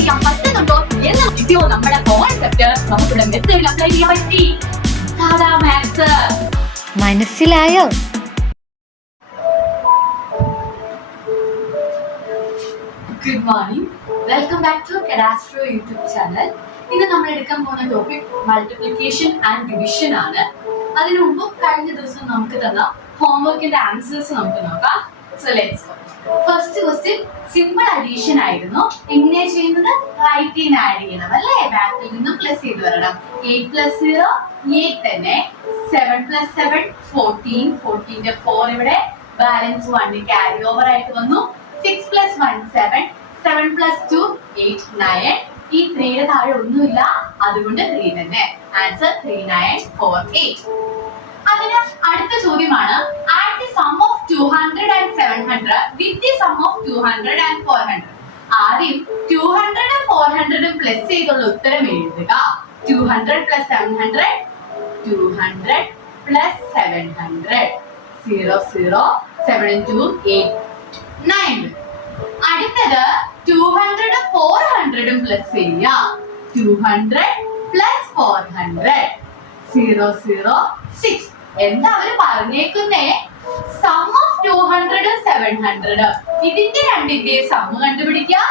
ചെയ്യാൻ പറ്റുന്നുണ്ടോ എന്ന് കിട്ടിയോ നമ്മുടെ കോൺസെപ്റ്റ് നമുക്കിവിടെ മെത്തേഡിൽ അപ്ലൈ ചെയ്യാൻ പറ്റി. സാധാ മാത്സ് മനസ്സിലായോ? Good morning, welcome back to Kedastro YouTube channel. ഇന്ന് നമ്മൾ എടുക്കാൻ പോകുന്ന ടോപ്പിക് മൾട്ടിപ്ലിക്കേഷൻ ആൻഡ് ഡിവിഷൻ ആണ്. അതിനു മുമ്പ് കഴിഞ്ഞ ദിവസം നമുക്ക് തന്ന ഹോംവർക്കിന്റെ ആൻസേഴ്സ് നമുക്ക് നോക്കാം. So let's go. First question simple addition ആയിരുന്നു. എങ്ങനെയാ ചെയ്യുന്നത്? റൈറ്റിൽ ആഡ് ചെയ്യണം അല്ലേ? ബാക്കിൽ നിന്നും പ്ലസ് ചെയ്ത് വരണം. 8 + 0 8 തന്നെ. 7 + 7 14. 14ന്റെ 4 ഇവിടെ, ബാലൻസ് 1 ക്യാരി ഓവർ ആയിട്ട് വന്നു. 6 + 1 7. 7 + 2 8 9. ഈ 3യുടെ താഴെ ഒന്നുമില്ല, അതുകൊണ്ട് 3 തന്നെ. ആൻസർ 3948. അതിന് അടുത്ത ചോദ്യമാണ് add the sum of 200 and 700 with the sum of 200 and 400. ആദ്യം 200 ഉം 400 ഉം പ്ലസ് ചെയ്തുള്ള ഉത്തരം എഴുതുക. 200 + 700 200 + 700 0 0 7 2 8 9. അടുത്തത് 200 ഉം 400 ഉം പ്ലസ് ചെയ്യുക. 200 + 400 0 0 6. എന്താ അവര് പറഞ്ഞേക്കുന്നേ? Some of 200 700. ഇതിന്റെ രണ്ടിന്റെയും സമ്മ് കണ്ടുപിടിക്കുക,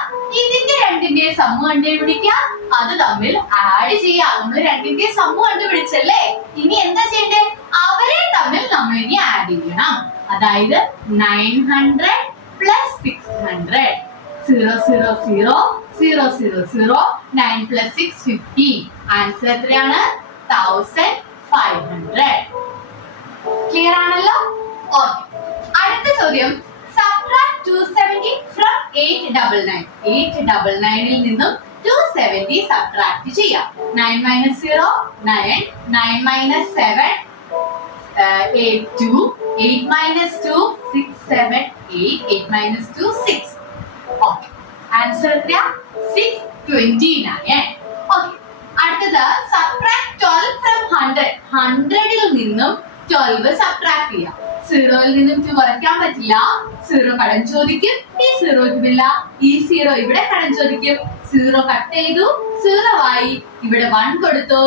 ഇതിന്റെ രണ്ടിന്റെയും സമ്മ് കണ്ടുപിടിക്കുക, അത് തമ്മിൽ ആഡ് ചെയ്യാം. നമ്മൾ രണ്ടിന്റെയും സമ്മ് കണ്ടുപിടിച്ചല്ലേ, ഇനി എന്താ ചെയ്യണ്ടേ? അവരെ തമ്മിൽ നമ്മൾ ഇനി ആഡ് ചെയ്യണം. അതായത് 900 + 600 0 0 0 0 0 0 9 + 6 50. ആൻസർ എത്രയാണ്? 1500. ക്ലിയർ ആണല്ലോ? ഓക്കെ. അടുത്ത ചോദ്യം സബ്ട്രാക്ട് 270 ഫ്രം 899. 899 ൽ നിന്നും 270 സബ്ട്രാക്ട് ചെയ്യാം. 9 - 0 9. 9 - 7 8 2. 8 - 2 6 7 8. 8 - 2 6. ഓക്കെ. ആൻസർ എത്രയാ? 629. ഓക്കെ. അടുത്തത് സബ്ട്രാക്ട് 12 ഫ്രം 100. 100 ൽ നിന്നും 12 സബ്ട്രാക്ട് ചെയ്യാം. 0 ൽ നിന്നും 2 കുറയ്ക്കാൻ പറ്റില്ല. 0 കടം ചോദിക്കും. ഈ 0 ഇല്ല, ഈ 0 ഇവിടെ കടം ചോദിക്കും. 0 കട്ട് ചെയ്തു, 0 ആയി. ഇവിടെ 1 കൊടുത്തു.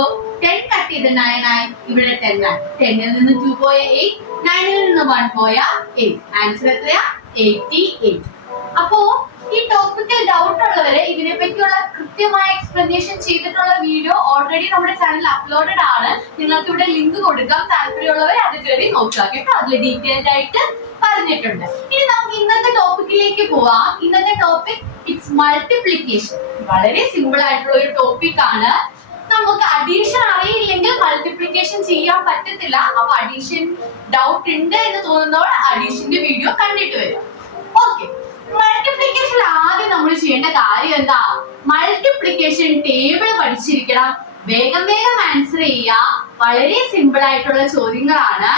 10 കട്ട് ചെയ്ത് 9 ആയി. ഇവിടെ 10 ആയി. 10 ൽ നിന്ന് 2 പോയ 8. 9 ൽ നിന്ന് 1 പോയ 8. ആൻസർ എത്രയാ? 88. അപ്പോ ഈ ടോപ്പിക്കൽ ഡൗട്ട് ഉള്ളവരെ ഇതിനെ പറ്റിയുള്ള കൃത്യമായ എക്സ്പ്ലനേഷൻ ചെയ്തിട്ടുള്ള വീഡിയോ ഓൾറെഡി നമ്മുടെ ചാനലിൽ അപ്ലോഡഡ് ആണ്. നിങ്ങൾക്ക് ഇവിടെ ലിങ്ക് കൊടുക്കാം. താല്പര്യമുള്ളവർ അത് കയറി നോക്കുക കേട്ടോ. അതിൽ ഡീറ്റെയിൽഡ് ആയിട്ട് പറഞ്ഞിട്ടുണ്ട്. ഇനി നമുക്ക് ഇന്നത്തെ ടോപ്പിക്കിലേക്ക് പോവാം. ഇന്നത്തെ ടോപ്പിക് ഇറ്റ്സ് മൾട്ടിപ്ലിക്കേഷൻ. വളരെ സിമ്പിൾ ആയിട്ടുള്ള ഒരു ടോപ്പിക് ആണ്. നമുക്ക് അഡീഷൻ അറിയില്ലെങ്കിൽ മൾട്ടിപ്ലിക്കേഷൻ ചെയ്യാൻ പറ്റത്തില്ല. അപ്പൊ അഡീഷൻ ഡൗട്ട് ഉണ്ട് എന്ന് തോന്നുന്നവർ അഡീഷന്റെ വീഡിയോ കണ്ടിട്ട് വരും. ഓക്കെ. മൾട്ടിപ്ലിക്കേഷൻ ആദ്യം നമ്മൾ ചെയ്യേണ്ട കാര്യം എന്താ? മൾട്ടിപ്ലിക്കേഷൻ ടേബിൾ പഠിച്ചിരിക്കണം. വേഗം വേഗം ആൻസർ ചെയ്യുക. വളരെ സിമ്പിൾ ആയിട്ടുള്ള ചോദ്യങ്ങളാണ്.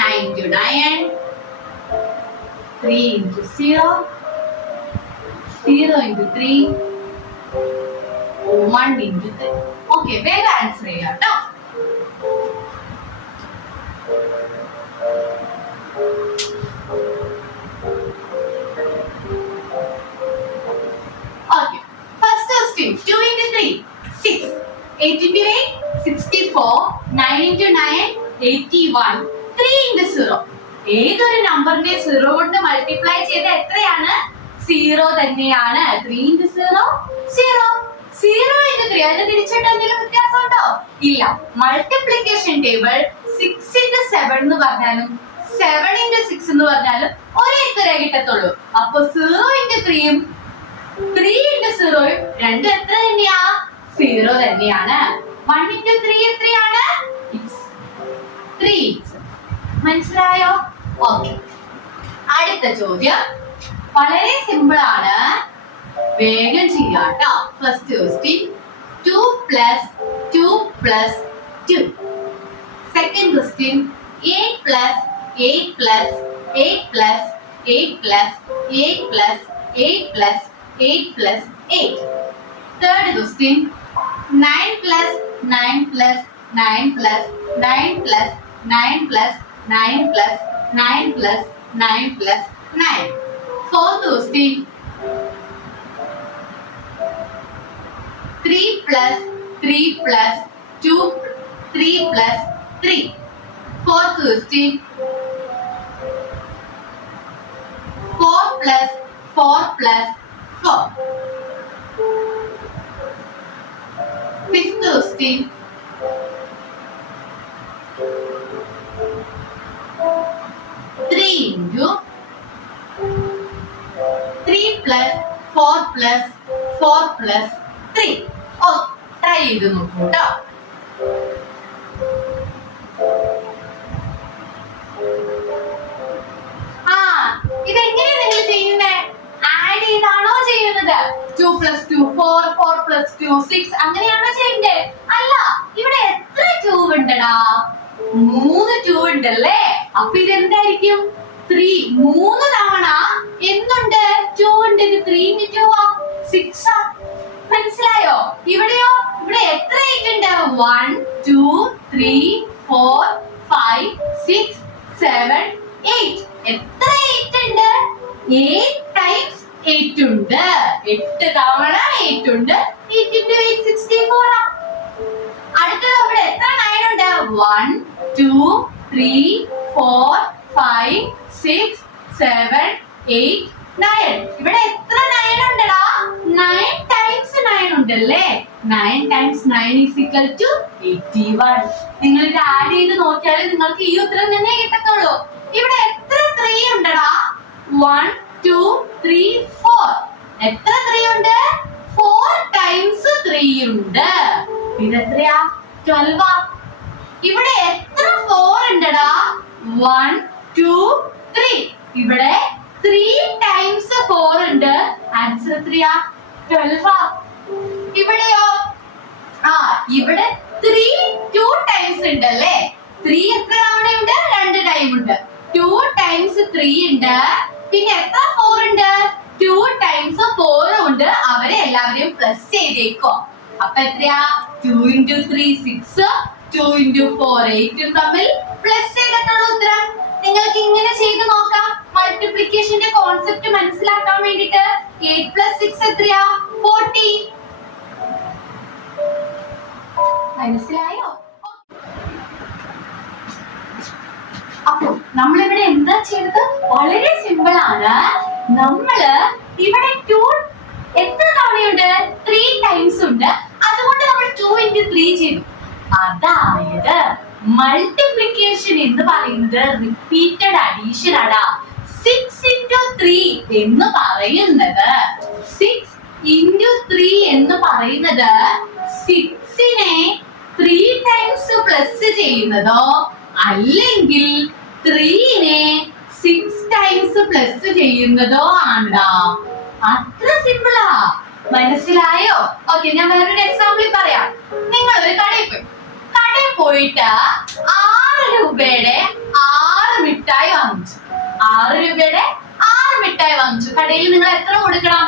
9 × 9 3 × 0 0 × 3 1 × 3. ഓക്കെ, വേഗം ആൻസർ ചെയ്യാം കേട്ടോ. Okay, first question 2 × 3 6. 8 × 8 64. 9 × 9 81. 3 × 0. ഏതൊരു നമ്പറിനെ 0 കൊണ്ട് മൾട്ടിപ്ലൈ ചെയ്ത എത്രയാണ്? 0 തന്നെയാണ്. 3 × 0 0. 0 × 3 അതിന് തിരിച്ചിട്ട് എന്തെങ്കിലും വ്യത്യാസമുണ്ടോ? ഇല്ല. മൾട്ടിപ്ലിക്കേഷൻ ടേബിൾ 6 × 7 എന്ന് പറഞ്ഞാലും 7 × 6 എന്ന് പറഞ്ഞാലും ഒരേ ഉത്തരേ കിട്ടത്തുള്ളൂ. അപ്പൊ 0 × 3 ഉം 3 × 0 ഉം രണ്ടും എത്ര തന്നെയാ? 0 തന്നെയാണ്. 1 × 3 എത്രയാണ്? 3. മനസ്സിലായോ? ഓക്കെ. അടുത്ത ചോദ്യം വളരെ സിമ്പിൾ ആണ്. വേഗം ചെയ്യാം കേട്ടോ. First question 2 + 2 + 2. Second question 8 + 8 + 8 + 8 + 8 + 8 + 8 + 8. Third question 9 + 9 + 9 + 9 + 9 + 9 + 9 + 9 + 9. Fourth question 3 plus 3 plus 2, 3 plus 3. Fourth question. 4 plus 4 plus 4. Fifth question. 3 into 3 plus 4 plus 4 plus 3. Oh, try ചെയ്ത് നോക്കൂ കേട്ടോ. ഇതെങ്ങനെയാ നിങ്ങൾ ചെയ്യുന്നത്? ആഡ് ചെയ്താണോ ചെയ്യുന്നത്? 2 plus 2 4, 4 plus 2 6 അങ്ങനെയാണോ ചെയ്യുന്നത്? അല്ല, ഇവിടെ എത്ര 2 ഉണ്ടടാ? 3 2 ഉണ്ടല്ലേ? അപ്പൊ ഇതെന്തായിരിക്കും? 3 3 തവണ എന്തുണ്ട്? 2 ഉണ്ട്. ഇത് 3 into 2 ആ 6 ആ. മനസ്സിലായോ? ഇവിടെയോ? ഇവിടെ എത്ര 8 ഉണ്ട്? 1 2 3 4 5 6 7 8. എത്ര 8 ഉണ്ട്? 8 times 8 ഉണ്ട്. 8 തവണ 8 ഉണ്ട്. 8 into 8 64 ആ. അടുത്തത് ഇവിടെ എത്ര 9 ഉണ്ട്? 1 2 3 4 5 6 7 8 9. ഇവിടെ എത്ര 9 ഉണ്ടടാ? 9 times 9 ഉണ്ടല്ലേ? 9 times 9 is equal to 81. നിങ്ങൾ ഇത് ആഡ് ചെയ്ത് നോക്കിയാൽ നിങ്ങൾക്ക് ഈ ഉത്തരം തന്നെ കിട്ടത്തുള്ളൂ. ഇവിടെ എത്ര 3 ഉണ്ടടാ? 1 2 3 4. എത്ര 3 ഉണ്ട്? 4 times 3 ഉണ്ട്. ഇത് എത്രയാ? 12 ആ. ഇവിടെ എത്ര 4 ഉണ്ടടാ? 1 2 3. ഇവിടെ 3 times 4 ഉണ്ട്. ആൻസർ എത്രയാ? 12 ആ. ഇവിടെയോ? ഇവിടെ 3 2 times ഉണ്ടല്ലേ? 3 എത്ര തവണയുണ്ട്? 2 ടൈം ഉണ്ട്. 2 times 3 ഉണ്ട്. പിന്നെ എത്ര 4 ഉണ്ട്? 2 times 4 ഉണ്ട്. അവരെ എല്ലാവരെയും പ്ലസ് ചെയ്തേക്കോ. അപ്പൊ എത്രയാ? 2 into 3 6, 2 into 4 8 തമ്മിൽ പ്ലസ് ചെയ്തിട്ടുള്ള ഉത്തരം. നിങ്ങൾക്ക് ഇങ്ങനെ ചെയ്ത് നോക്കാം. മൾട്ടിപ്ലിക്കേഷന്റെ കോൺസെപ്റ്റ് മനസ്സിലാക്കാൻ വേണ്ടിട്ട് 8 plus 6 എത്രയാ? 40. മനസ്സിലായോ? അപ്പൊ നമ്മളിവിടെ എന്താ ചെയ്തത്? വളരെ സിമ്പിൾ ആണ്. നമ്മള് ഇവിടെ 2 എത്ര തവണയുണ്ട്? 3 times ഉണ്ട്. അതുകൊണ്ട് നമ്മൾ 2 into 3 ചെയ്തു. അതായത് മൾട്ടിപ്ലിക്കേഷൻ എന്ന് പറയുന്നത് റിപ്പീറ്റഡ് അഡീഷൻ ആടാ. 6 into 3 എന്ന് പറയുന്നത് 6 into 3 എന്ന് പറയുന്നത് 6നെ 3 times പ്ലസ് ചെയ്യുന്നതോ അല്ലെങ്കിൽ 3നെ 6 times പ്ലസ് ചെയ്യുന്നതോ ആണ്ടാ. അത്ര സിമ്പിളാ. മനസ്സിലായോ? ഓക്കെ, ഞാൻ വേറൊരു എക്സാമ്പിൾ പറയാം. നിങ്ങൾ ഒരു കടയിൽ പോയിട്ട് 6 രൂപയുടെ 6 മിഠായി വാങ്ങിച്ചു. 6 രൂപയുടെ 6 മിഠായി വാങ്ങിച്ചു. കടയിൽ നിങ്ങൾ എത്ര കൊടുക്കണം?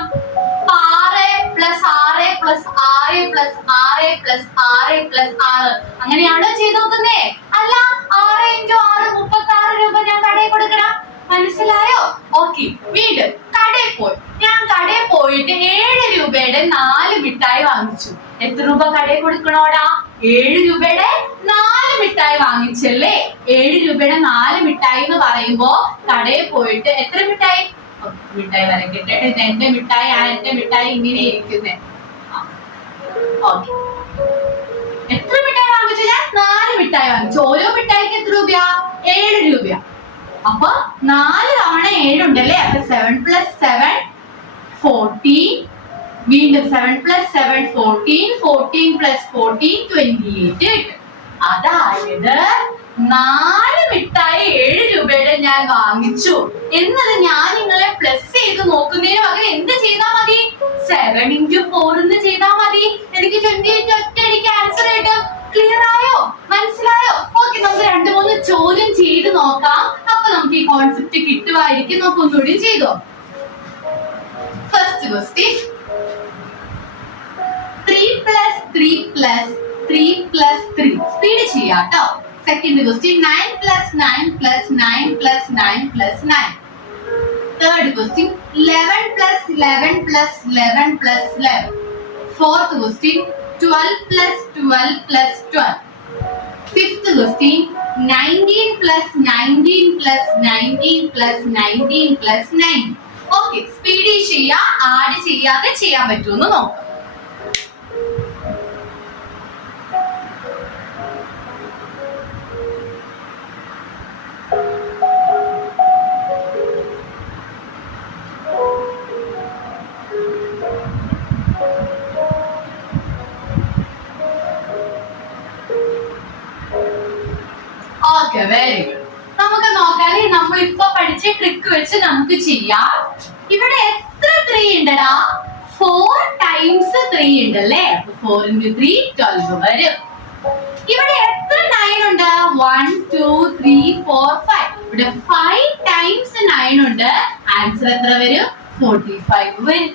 6 plus 6 plus 6 plus 6 plus 6 plus 6. അങ്ങനെയാണോ ചെയ്ത് നോക്കുന്നേ? അല്ല, 6 into 6 36 രൂപ ഞാൻ കടയിൽ കൊടുക്കണം. മനസ്സിലായോ? ഓക്കെ, വീണ്ടും ഞാൻ കടയിൽ പോയിട്ട് 7 രൂപയുടെ 4 മിഠായി വാങ്ങിച്ചു. എത്ര രൂപ കടയിൽ കൊടുക്കണോടാ? 7 രൂപയുടെ 4 മിഠായി വാങ്ങിച്ചല്ലേ? 7 രൂപയുടെ 4 മിഠായി എന്ന് പറയുമ്പോ കടയിൽ പോയിട്ട് എത്ര മിഠായി വരക്കട്ടെ. എന്റെ മിഠായി ഇങ്ങനെ ഇരിക്കുന്നേ. എത്ര മിഠായി വാങ്ങിച്ചു? ഞാൻ 4 മിഠായി വാങ്ങിച്ചു. ഓരോ മിഠായിക്ക് എത്ര രൂപയാ? 7 രൂപയാ. അപ്പൊ 4 തവണ 7 ഉണ്ടല്ലേ? അപ്പൊ 7 plus 7 14. വീണ്ടും 7 plus 7 14. 14 plus 14 28. അതായത് 4 മിഠായി 7 രൂപയുടെ ഞാൻ വാങ്ങിച്ചു എന്നത് ഞാൻ നിങ്ങളെ പ്ലസ് ചെയ്ത് നോക്കുന്നതിന് പകരം എന്ത് ചെയ്താൽ മതി? 7 into 4 എന്ന് ചെയ്താൽ മതി. എനിക്ക് 28 ഒറ്റയടിക്ക് ആൻസർ കിട്ടും. ക്ലിയർ ആയോ? മനസ്സിലായോ? ഓക്കെ, നമുക്ക് 2-3 ചോദ്യം ചെയ്ത് നോക്കാം. അപ്പൊ നമുക്ക് ഈ കോൺസെപ്റ്റ് കിട്ടുമായിരിക്കും. നമുക്ക് ഒന്നുകൂടി ചെയ്തോ. First question, 3 plus 3 plus 3 plus 3. Speed ചെയ്യാട്ടോ. Second question, 9 plus 9 plus 9 plus 9 plus 9. Third question, 11 plus 11 plus 11 plus 11. Fourth question, 12 plus 12 plus 12. Fifth question, 19 plus 19 plus 19 plus 19 plus 9. Okay, speed ചെയ്യാ, ആഡ് ചെയ്യാതെ ചെയ്യാൻ പറ്റുമെന്ന് നോക്കാം. Okay, very good. നമുക്ക് നോക്കാം, നമ്മൾ ഇപ്പൊ പഠിച്ച ട്രിക്ക് വെച്ച് നമുക്ക് ചെയ്യാം. ഇവിടെ എത്ര 3 ഉണ്ടടാ? 4 times 3 ഉണ്ട് അല്ലേ? 4 into 3 12 വരും. ഇവിടെ എത്ര 9 ഉണ്ട്? 1 2 3 4 5. ഇവിടെ 5 times 9 ഉണ്ട്. ആൻസർ എത്ര വരും? 45 വരും.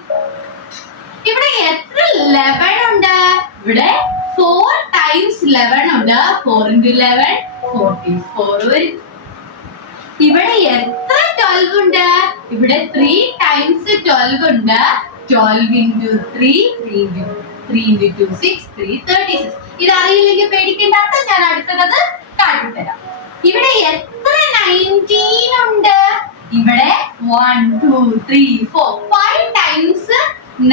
ഇവിടെ എത്ര 11 ഉണ്ട്? ഇവിടെ 4 times 11 ഉണ്ട്. 4 into 11 44 വരും. ഇവിടെ എത്ര 12 ഉണ്ട്? ഇവിടെ 3 times 12 ഉണ്ട്. 12 into 3 3 into 2 6 3 36. ഇത് അറിയില്ലെങ്കിൽ പേടിക്കണ്ടാത്ത, ഞാൻ അടുത്തത് കാട്ടിത്തരാം. ഇവിടെ എത്ര 19 ഉണ്ട്? ഇവിടെ 1 2 3 4 5 times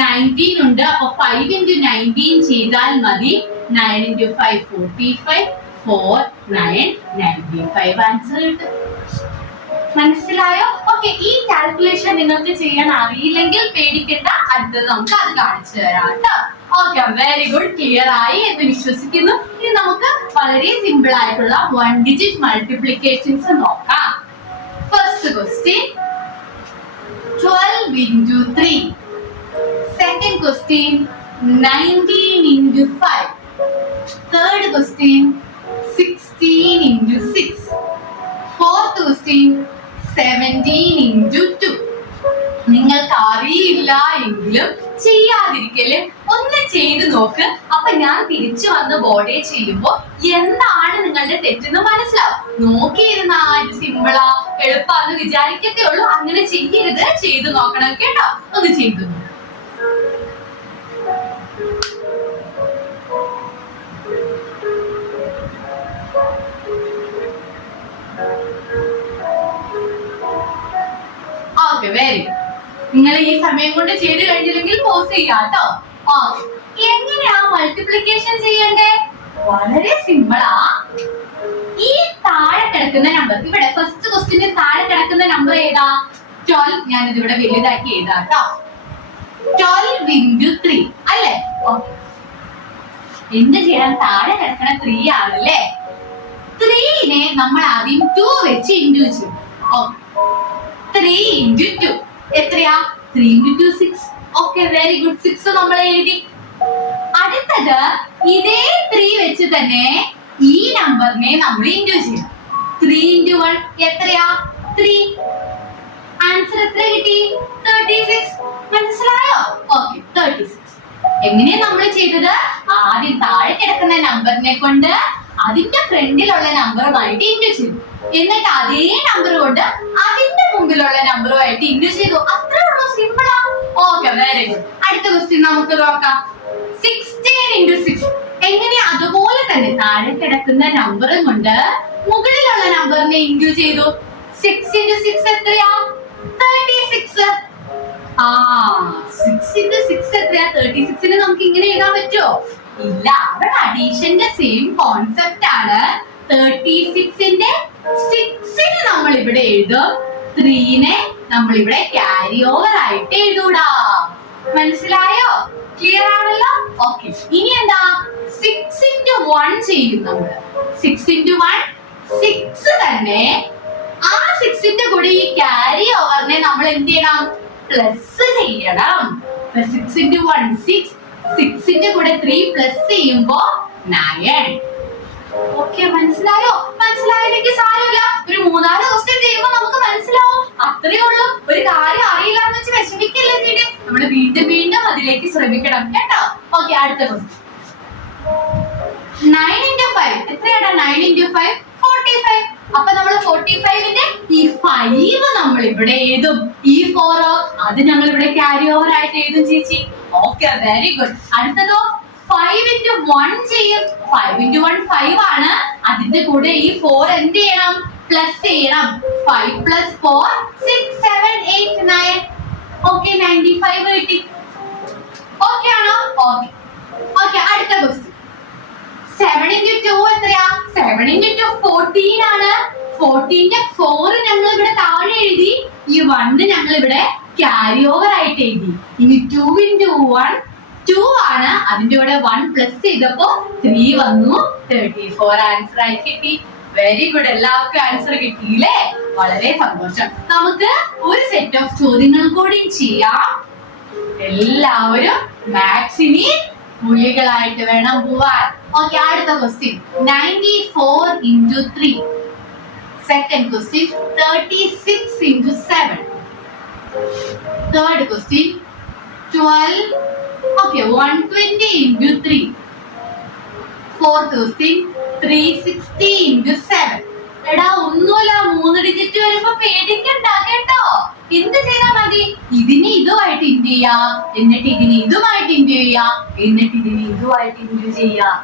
19 ഉണ്ട്. അപ്പൊ 5 into 19 ചെയ്താൽ മതി. 9 into 5 45 4 9 95 ആൻസർ കിട്ടും. മനസ്സിലായോ? ഓക്കെ, ഈ കാൽക്കുലേഷൻ നിങ്ങൾക്ക് ചെയ്യാൻ അറിയില്ലെങ്കിൽ പേടിക്കണ്ട, അടുത്തത് നമുക്ക് അത് കാണിച്ചു തരാം കേട്ടോ. Okay, very good. ക്ലിയർ ആയി എന്ന് വിശ്വസിക്കുന്നു. ഇനി നമുക്ക് വളരെ സിമ്പിൾ ആയിട്ടുള്ള 1 digit മൾട്ടിപ്ലിക്കേഷൻസ് നോക്കാം. First question, 12 into 3. Second question, 19 into 5. Third question, 16 into 6. Fourth question, 17 into 2. നിങ്ങൾക്ക് അറിയില്ല എങ്കിലും ചെയ്യാതിരിക്കല്, ഒന്ന് ചെയ്ത് നോക്ക്. അപ്പൊ ഞാൻ തിരിച്ചു വന്ന് ബോർഡേ ചെയ്യുമ്പോ എന്താണ് നിങ്ങളുടെ തെറ്റെന്ന് മനസ്സിലാവും. നോക്കിയിരുന്ന ഇത് സിമ്പിളാ എളുപ്പാന്ന് വിചാരിക്കത്തേ ഉള്ളൂ. അങ്ങനെ ചെയ്യരുത്, ചെയ്ത് നോക്കണം കേട്ടോ. ഒന്ന് ചെയ്തു. Okay, very good. നിങ്ങൾ ഈ സമയം കൊണ്ട് ചെയ്ത് കഴിഞ്ഞില്ലെങ്കിൽ പോസ് ചെയ്യാം കേട്ടോ. ഓക്കെ, എങ്ങനെയാ മൾട്ടിപ്ലിക്കേഷൻ ചെയ്യണ്ടേ? വളരെ സിമ്പിളാ. ഈ താഴെ കിടക്കുന്ന നമ്പർ, ഇവിടെ ഫസ്റ്റ് ക്വസ്റ്റ്യന് താഴെ കിടക്കുന്ന നമ്പർ ഏതാ? 12. ഞാൻ ഇതിവിടെ വലുതാക്കി എഴുതാം കേട്ടോ. 12 into 3 അല്ലേ? ഓക്കെ, എന്ത് ചെയ്യണം? താഴെ കിടക്കണ 3 ആണല്ലേ? 3നെ നമ്മൾ ആദ്യം 2 വെച്ച് ഇൻഡു ചെയ്യും. ഓക്കെ, 3 into 2 എത്രയാ? 3 into 2 6. Okay, very good. 6 നമ്മൾ എഴുതി. അടുത്തത് ഇതേ 3 വെച്ച് തന്നെ ഈ നമ്പറിനെ നമ്മൾ ഇൻഡു ചെയ്യണം. 3 into 1 എത്രയാ? 3. ആൻസർ എത്ര കിട്ടി? 36. മനസ്സിലായോ? ഓക്കെ, 36. എങ്ങനെയാ നമ്മൾ ചെയ്തത്? ആദ്യം താഴെ കിടക്കുന്ന നമ്പറിനെ കൊണ്ട് അതിന്റെ ഫ്രണ്ടിലുള്ള നമ്പറുമായിട്ട് ഇൻഡു ചെയ്തു. എന്നിട്ട് അതേ നമ്പർ കൊണ്ട് അതിന്റെ മുമ്പിലുള്ള നമ്പറുമായിട്ട് ഇൻഡു ചെയ്തു. അത്രേ ഉള്ളൂ, സിമ്പിളാ. Okay, very good. അടുത്ത ക്വസ്റ്റ്യൻ നമുക്ക് നോക്കാം. 16 into 6. എങ്ങനെയാ? അതുപോലെ തന്നെ താഴെ കിടക്കുന്ന നമ്പറും കൊണ്ട് മുകളിലുള്ള നമ്പറിനെ ഇൻഡു ചെയ്തു. 6 into 6 എത്രയാ? 36. 6 into 6 എത്രയാ? 36ന് നമുക്ക് ഇങ്ങനെ എഴുതാൻ പറ്റുമോ? ഇല്ല. അവിടെ അഡീഷന്റെ സെയിം കോൺസെപ്റ്റ് ആണ്. 36ന്റെ 6ന് നമ്മൾ ഇവിടെ എഴുതും. 3നെ നമ്മൾ ഇവിടെ ക്യാരി ഓവർ ആയിട്ട് എഴുതൂടാ. മനസ്സിലായോ? ക്ലിയർ ആണല്ലോ? ഓക്കെ, ഇനി എന്താ? 6 into 1 ചെയ്യും നമ്മൾ. 6 into 1 6 തന്നെ. ആ 6ന്റെ കൂടെ ഈ ക്യാരി ഓവറിനെ നമ്മൾ എന്ത് ചെയ്യണം? പ്ലസ് ചെയ്യണം. 6 into 1 6. 6ന്റെ കൂടെ 3 പ്ലസ് ചെയ്യുമ്പോ 9. ഓക്കെ, മനസ്സിലായോ? മനസ്സിലായില്ലെങ്കിൽ സാരമില്ല, ഒരു 3-4 ക്വസ്റ്റ്യൻ ചെയ്യുമ്പോൾ നമുക്ക് മനസ്സിലാവും. അത്രേ ഉള്ളൂ. ഒരു കാര്യം അറിയില്ല എന്ന് വെച്ച് വിഷമിക്കില്ല ചെയ്യേ. നമ്മൾ വീണ്ടും വീണ്ടും അതിലേക്ക് ശ്രമിക്കണം കേട്ടോ. ഓക്കെ, അടുത്ത ക്വസ്റ്റ്യൻ. 9 into 5 എത്രയാടാ? 9 into 5 45. അപ്പൊ നമ്മൾ 45ന്റെ ഈ 5 നമ്മൾ ഇവിടെ എഴുതും. ഈ 4 അത് ഞങ്ങൾ ഇവിടെ ക്യാരി ഓവർ ആയിട്ട് എഴുതും ചേച്ചി. Okay, very good. അടുത്തതോ 5 into 1 ചെയ്യും. 5 into 1 5 ആണ്. അതിന്റെ കൂടെ ഈ 4 എന്ത് ചെയ്യണം? പ്ലസ് ചെയ്യണം. 5 plus 4 6 7 8 9. ഓക്കെ, 95 കിട്ടി. ഓക്കെ ആണോ? Okay okay. അടുത്ത ക്വസ്റ്റ്യൻ 7 into 2 എത്രയാ? 7 into 2 14 ആണ്. 14ന്റെ 4 ഞങ്ങൾ ഇവിടെ താഴെ എഴുതി. ഈ 1 ഞങ്ങൾ ഇവിടെ ക്യാരി ഓവർ ആയിട്ട് എഴുതി. ഇനി 2 into 1 2 ആണ്. അതിന്റെ കൂടെ 1 പ്ലസ് ചെയ്തപ്പോ 3 വന്നു. 34 ആൻസർ ആയി കിട്ടി. Very good. എല്ലാവർക്കും ആൻസർ കിട്ടിയില്ലേ? വളരെ സന്തോഷം. നമുക്ക് ഒരു സെറ്റ് ഓഫ് ചോദ്യങ്ങൾ കൂടി ചെയ്യാം. എല്ലാവരും മാത്സിന് പുള്ളികളായിട്ട് വേണം പോവാൻ. ഓക്കെ, അടുത്ത question 94 into 3. Second question 36 into 7. Third question 12. Okay, 120 into 3. Fourth question 360 into 7. എടാ ഒന്നുമില്ല, 3 ഡിജിറ്റ് വരുമ്പോ പേടിക്കണ്ട കേട്ടോ. എന്ത് ചെയ്താൽ മതി? ഇതിനെ ഇതുമായിട്ട് ഇൻഡു ചെയ്യാം, എന്നിട്ട് ഇതിനെ ഇതുമായിട്ട് ഇൻഡു ചെയ്യാം, എന്നിട്ട് ഇതിനെ ഇതുമായിട്ട് ഇൻഡു ചെയ്യാം.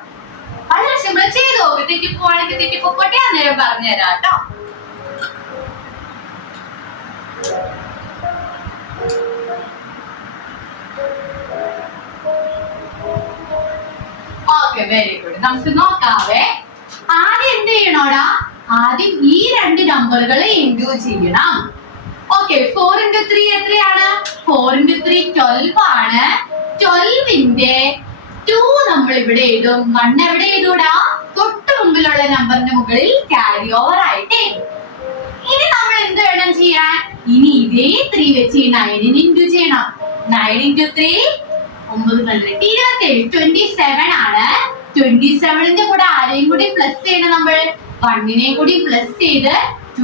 വളരെ സിമ്പിൾ. ചെയ്ത് നോക്ക്. തെറ്റിപ്പോവാണെങ്കിൽ തെറ്റിപ്പോട്ടെ, അന്നേരം പറഞ്ഞുതരാം കേട്ടോ. Okay, very good. നമുക്ക് നോക്കാവേ. ആദ്യം എന്ത് ചെയ്യണോടാ? ആദ്യം ഈ 2 നമ്പറുകളെ ഇൻഡു ചെയ്യണം. ഓക്കെ, 4 into 3 എത്രയാണ്? 4 into 3 12 ആണ്. 12ന്റെ 2 നമ്മൾ ഇവിടെ എഴുതും. 1 എവിടെ എഴുതൂടാ? തൊട്ട് മുമ്പിലുള്ള നമ്പറിന്റെ മുകളിൽ ക്യാരി ഓവർ ആയിട്ട് എഴുതും. ഇനി നമ്മൾ എന്ത് വേണം ചെയ്യാൻ? ഇനി ഇതേ 3 വെച്ച് 9നെ ഇൻഡു ചെയ്യണം. 9 into 3 9 27 27 ആണ്. 27ന്റെ കൂടെ ആരെയും കൂടി പ്ലസ് ചെയ്യണം. നമ്മൾ 1നെ കൂടി പ്ലസ് ചെയ്ത്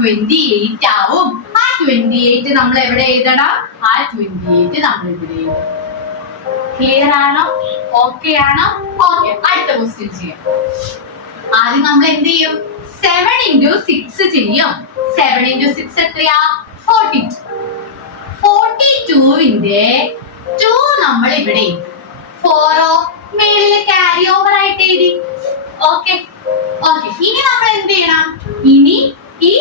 28 ആവും. ആ 28 നമ്മൾ എവിടെ എഴുതണം? ആ 28 നമ്മൾ ഇവിടെ എഴുതും. ക്ലിയർ ആണോ? ഓക്കെ ആണോ? ഓക്കെ, അടുത്ത ക്വസ്റ്റ്യൻ ചെയ്യാം. ആദ്യം നമ്മൾ എന്ത് ചെയ്യും? 7 into 6 ചെയ്യും. 7 into 6 എത്രയാ? 42. 42ന്റെ 2 നമ്മൾ ഇവിടെ എഴുതും. 4 മേളില് ക്യാരി ഓവർ ആയിട്ട് എഴുതി. Okay okay. ഇനി നമ്മൾ എന്ത് ചെയ്യണം? ഇനി ഈ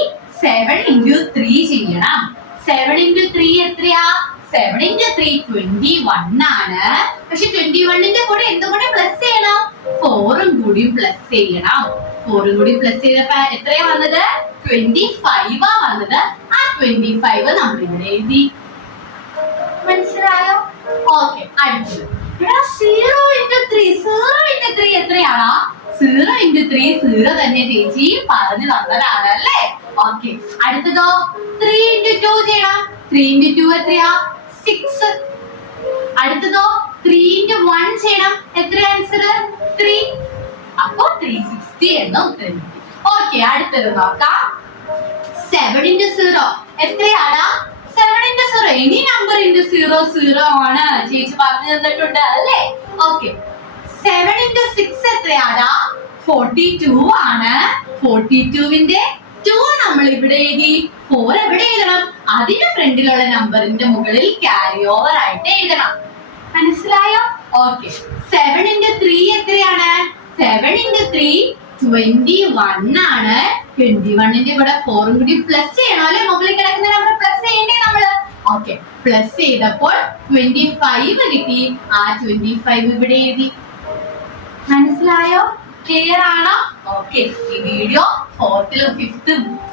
7 into 3 ചെയ്യണം. 7 into 3 എത്രയാ? 7 into 3 21 ആണ്. പക്ഷെ 21ന്റെ കൂടെ എന്തും കൂടെ പ്ലസ് ചെയ്യണം? 4ഉം കൂടി പ്ലസ് ചെയ്യണം. 4ഉം കൂടി പ്ലസ് ചെയ്തപ്പോ എത്രയാ വന്നത്? 25 ആ വന്നത്. ആ 25 നമ്മൾ ഇവിടെ എഴുതി. മനസ്സിലായോ? ഓക്കെ, അടുത്തത് 0 into 3. 0 into 3 എത്രയാണോ? 0 into 3 0 തന്നെ ചേച്ചി പറഞ്ഞു തന്നതാണ് അല്ലേ? ഓക്കെ, അടുത്തതോ 3 into 2 ചെയ്യണം. 3 into 2 എത്രയാ? 6. അടുത്തതോ 3 into 1 ചെയ്യണം. എത്ര ആൻസർ? 3. അപ്പോ 360 എന്ന ഉത്തരം കിട്ടി. ഓക്കെ, അടുത്തത് നോക്കാം. 7 into 0 എത്രയാടാ? 7 into 0. ഇനി നമ്പർ into 0 0 ആണ്. ചേച്ചി പറഞ്ഞു തന്നിട്ടുണ്ട് അല്ലേ? Okay, 7 into 6 എത്രയാടാ? 42 ആണ്. 42ന്റെ 2 നമ്മൾ ഇവിടെ എഴുതി. 4 എവിടെ എഴുതണം? അതിന്റെ ഫ്രണ്ടിലുള്ള നമ്പറിന്റെ മുകളിൽ ക്യാരി ഓവർ ആയിട്ട് എഴുതണം. മനസ്സിലായോ? ഓക്കെ, 7 into 3 എത്രയാണ്? 7 into 3 21 ആണ്. 21ന്റെ കൂടെ 4ഉം കൂടി പ്ലസ് ചെയ്യണം അല്ലെ? മുകളിൽ കിടക്കുന്ന നമ്പർ പ്ലസ് ചെയ്യണ്ടേ നമ്മള്? ഓക്കെ, പ്ലസ് ചെയ്തപ്പോൾ 25 കിട്ടി. ആ 25 ഇവിടെ എഴുതി. മനസ്സിലായോ? ക്ലിയർ ആണോ? ഓക്കെ, ഈ video 4th, 5th,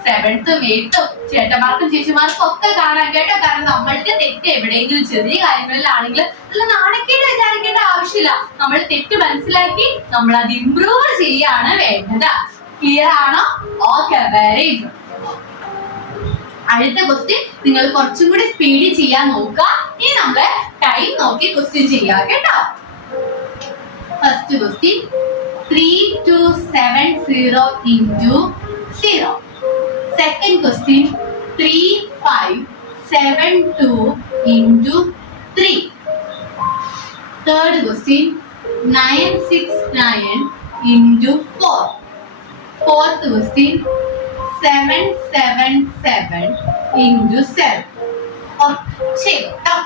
7th, 8th ചേട്ടന്മാർക്കും ചേച്ചിമാർക്കും ഒക്കെ കാണാൻ കേട്ടോ. കാരണം നമ്മൾക്ക് തെറ്റ് എവിടെയെങ്കിലും ചെറിയ കാര്യങ്ങളിലാണെങ്കിൽ അല്ല നാണക്കേട് വിചാരിക്കേണ്ട ആവശ്യമില്ല. നമ്മൾ തെറ്റ് മനസ്സിലാക്കി നമ്മൾ അത് ഇംപ്രൂവ് ചെയ്യാണ് വേണ്ടത്. ക്ലിയർ ആണോ? Okay, very good. അടുത്ത ക്വസ്റ്റ്യൻ നിങ്ങൾ കുറച്ചും കൂടി സ്പീഡിൽ ചെയ്യാൻ നോക്കുക. ഇനി നമ്മള് ടൈം നോക്കി ക്വസ്റ്റ്യൻ ചെയ്യാം കേട്ടോ. First question 3270 into 0. Second question 3572 into 3. Third question 969 into 4. Fourth question 777 into 7. ചെയ്തു കേട്ടോ.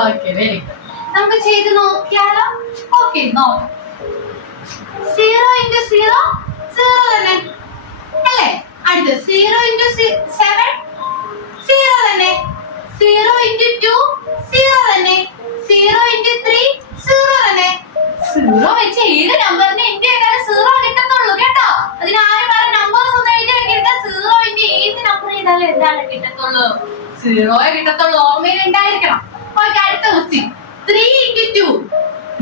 Okay, very good. നമുക്ക് ചെയ്ത് നോക്കിയാലോ? ഓക്കെ, നോക്കാം. 0 into 0 0 തന്നെ അല്ലേ? അടുത്ത് 0 into 7 0 തന്നെ. 0 into 2 0 തന്നെ. 0 into 3 0 തന്നെ. 0 വെച്ച് ഏത് നമ്പറിന് എന്റെ ഏതായാലും 0 കിട്ടത്തുള്ളൂ കേട്ടോ. അതിനാരും വേറെ നമ്പേഴ്സ് ഒന്നും എഴുതി വെക്കരുത്. 0 into ഏത് നമ്പർ ചെയ്താലും എന്താണ് കിട്ടത്തുള്ളൂ? 0 കിട്ടത്തുള്ളൂ. ഓർമ്മയിൽ ഉണ്ടായിരിക്കണം. ഓക്കെ, അടുത്ത ക്വസ്റ്റ്യൻ. 3 into 2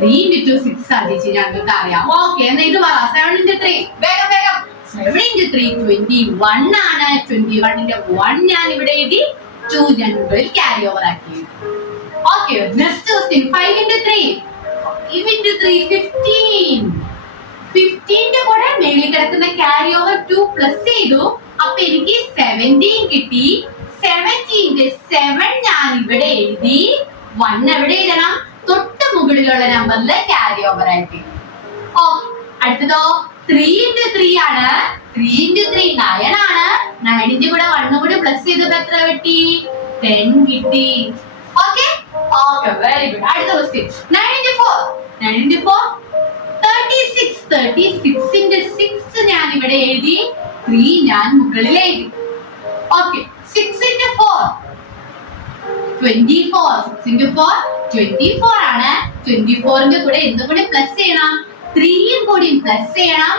3 into 2 6 ആ ചേച്ചി, ഞങ്ങൾക്ക് അറിയാം. ഓക്കെ, എന്നാ ഇത് പറ. 7 into 3 വേഗം വേഗം. 7 into 3 21 ആണ്. 21ന്റെ 1 ഞാൻ ഇവിടെ എഴുതി. 2 ഞാൻ മുകളിൽ ക്യാരി ഓവർ ആക്കി. Okay, next question. 5 into 3 5 into 3 15. 15ന്റെ കൂടെ മേളിൽ കിടക്കുന്ന ക്യാരി ഓവർ 2 പ്ലസ് ചെയ്തു. അപ്പൊ എനിക്ക് 17 കിട്ടി. 17ന്റെ 7 ഞാൻ ഇവിടെ എഴുതി. 1 എവിടെ എഴുതണം? തൊട്ട് മുകളിലുള്ള നമ്പറിൽ ക്യാരി ഓവർ ആയിട്ട്. ഓക്കെ, അടുത്തതോ 3 into 3 ആണ്. 3 into 3 9 ആണ്. 9ന്റെ കൂടെ 1 കൂടി പ്ലസ് ചെയ്തപ്പോ എത്ര കിട്ടി? 10 കിട്ടി. Okay okay, very good. അടുത്ത ക്വസ്റ്റ്യൻ. 9 into 4 9 into 4 36. 36 into 6 ഞാൻ ഇവിടെ എഴുതി. 3 ഞാൻ മുകളിൽ എഴുതി. Okay, 6 into 4 24. 6 into 4 24 ആണ്. 24ന്റെ കൂടെ എന്തും കൂടി പ്ലസ് ചെയ്യണം? 3 കൂടി പ്ലസ് ചെയ്യണം.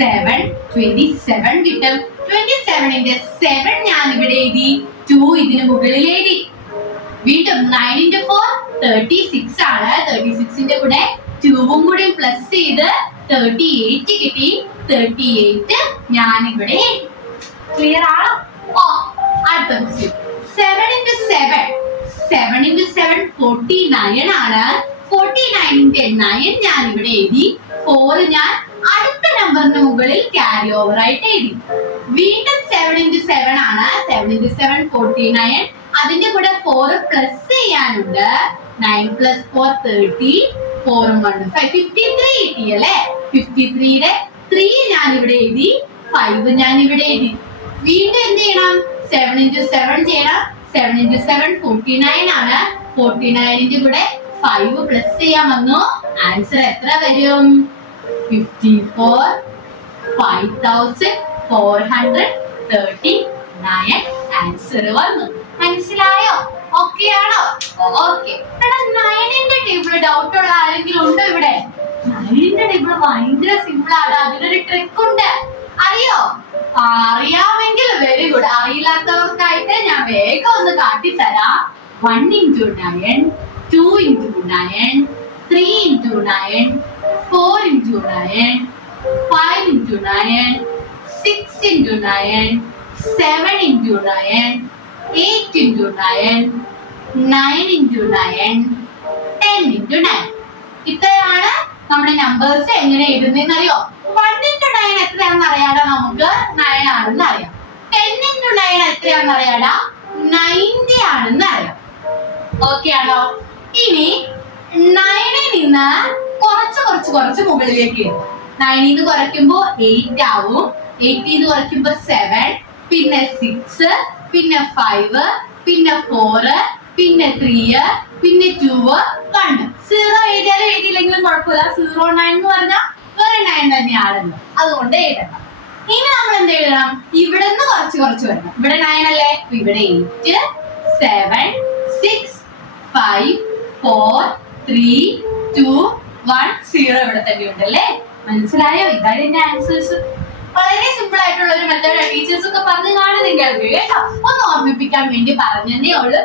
7 27 കിട്ടും. 27ന്റെ 7 ഞാൻ ഇവിടെ എഴുതി. 2 ഇതിന് മുകളിൽ എഴുതി. വീണ്ടും 9 into 4 36 ആണ്. 36ന്റെ കൂടെ 2 കൂടി പ്ലസ് ചെയ്ത് 38 കിട്ടി. 38 ഞാൻ ഇവിടെ എഴുതി. ക്ലിയർ ആണോ? അടുത്ത ക്വസ്റ്റ്യൻ. 7 into 7 7 into 7 49 ആണ്. 49ന്റെ 9 ഞാൻ ഇവിടെ എഴുതി. 4 ഞാൻ അടുത്ത നമ്പറിന് മുകളിൽ ക്യാരി ഓവർ ആയിട്ട് എഴുതി. വീണ്ടും 7 into 7 ആണ്. 7 into 7 49. അതിന്റെ കൂടെ 4 പ്ലസ് ചെയ്യാനുണ്ട്. 9 plus 4 30. 4 1 5 53 കിട്ടി അല്ലേ? 53യുടെ 3 ഞാൻ ഇവിടെ എഴുതി. 5 ഞാൻ ഇവിടെ എഴുതി. വീണ്ടും എന്ത് ചെയ്യണം? 7 into 7 ചെയ്യണം. 7 into 7 49 ആണ്. 49ന്റെ കൂടെ 5 പ്ലസ് ചെയ്യാൻ വന്നു. ആൻസർ എത്ര വരും? 54 5439 ആൻസർ വന്നു. മനസ്സിലായോ? ഓക്കെ ആണോ? ഓക്കെ. 9ന്റെ ടേബിൾ ഡൗട്ട് ഉള്ള ആരെങ്കിലും ഉണ്ടോ ഇവിടെ? 9ന്റെ ടേബിൾ ഭയങ്കര സിമ്പിൾ ആണ്. അതിനൊരു ട്രിക്ക് ഉണ്ട്. അറിയോ? അറിയാമെങ്കിൽ വെരി ഗുഡ്. അറിയില്ലാത്തവർക്കായിട്ട് ഞാൻ വേഗം ഒന്ന് കാട്ടിത്തരാം. 1 into 9 2 into 9 3 into 9 4 into 9 5 into 9 6 into 9 7 into 9 8 into 9 9 into 9 10 into 9. ഇത്രയാണ് നമ്മുടെ നമ്പേഴ്സ്. എങ്ങനെ എഴുതുന്നതെന്ന് അറിയോ? 1 into 9 എത്രയാണെന്ന് അറിയാടാ? നമുക്ക് 9 ആണെന്ന് അറിയാം. 10 into 9 എത്രയാണെന്ന് അറിയാടാ? 90 ആണെന്ന് അറിയാം. ഓക്കെ ആണോ? ഇനി 9ൽ നിന്ന് കുറച്ച് മുകളിലേക്ക് 9ൽ നിന്ന് കുറയ്ക്കുമ്പോ 8 ആവും. 8ൽ നിന്ന് കുറയ്ക്കുമ്പോ 7, പിന്നെ 6, പിന്നെ 5, പിന്നെ 4, പിന്നെ 3, പിന്നെ 2, 1. 0 എഴുതിയാലും എഴുതിയില്ലെങ്കിലും കുഴപ്പമില്ല. 09 എന്ന് പറഞ്ഞാൽ വേറെ 9 തന്നെയാണല്ലോ. അതുകൊണ്ട് എഴുതണം. ഇനി നമ്മൾ എന്ത് എഴുതണം? ഇവിടെ നിന്ന് കുറച്ച് വരണം. ഇവിടെ 9 അല്ലേ? ഇവിടെ 8, 7, 6, 5, 4, 3, 2, 1, 0 ഇവിടെ തന്നെ ഉണ്ടല്ലേ? മനസ്സിലായോ? ഇതാണ് ഇതിന്റെ ആൻസേഴ്സ്. വളരെ സിമ്പിൾ ആയിട്ടുള്ള ഒരു മെത്തേഡ് ടീച്ചേഴ്സ് ഒക്കെ പറഞ്ഞു കാണും നിങ്ങൾക്ക് കേട്ടോ. ഒന്ന് ഓർമ്മിപ്പിക്കാൻ വേണ്ടി പറഞ്ഞതേ ഉള്ളൂ.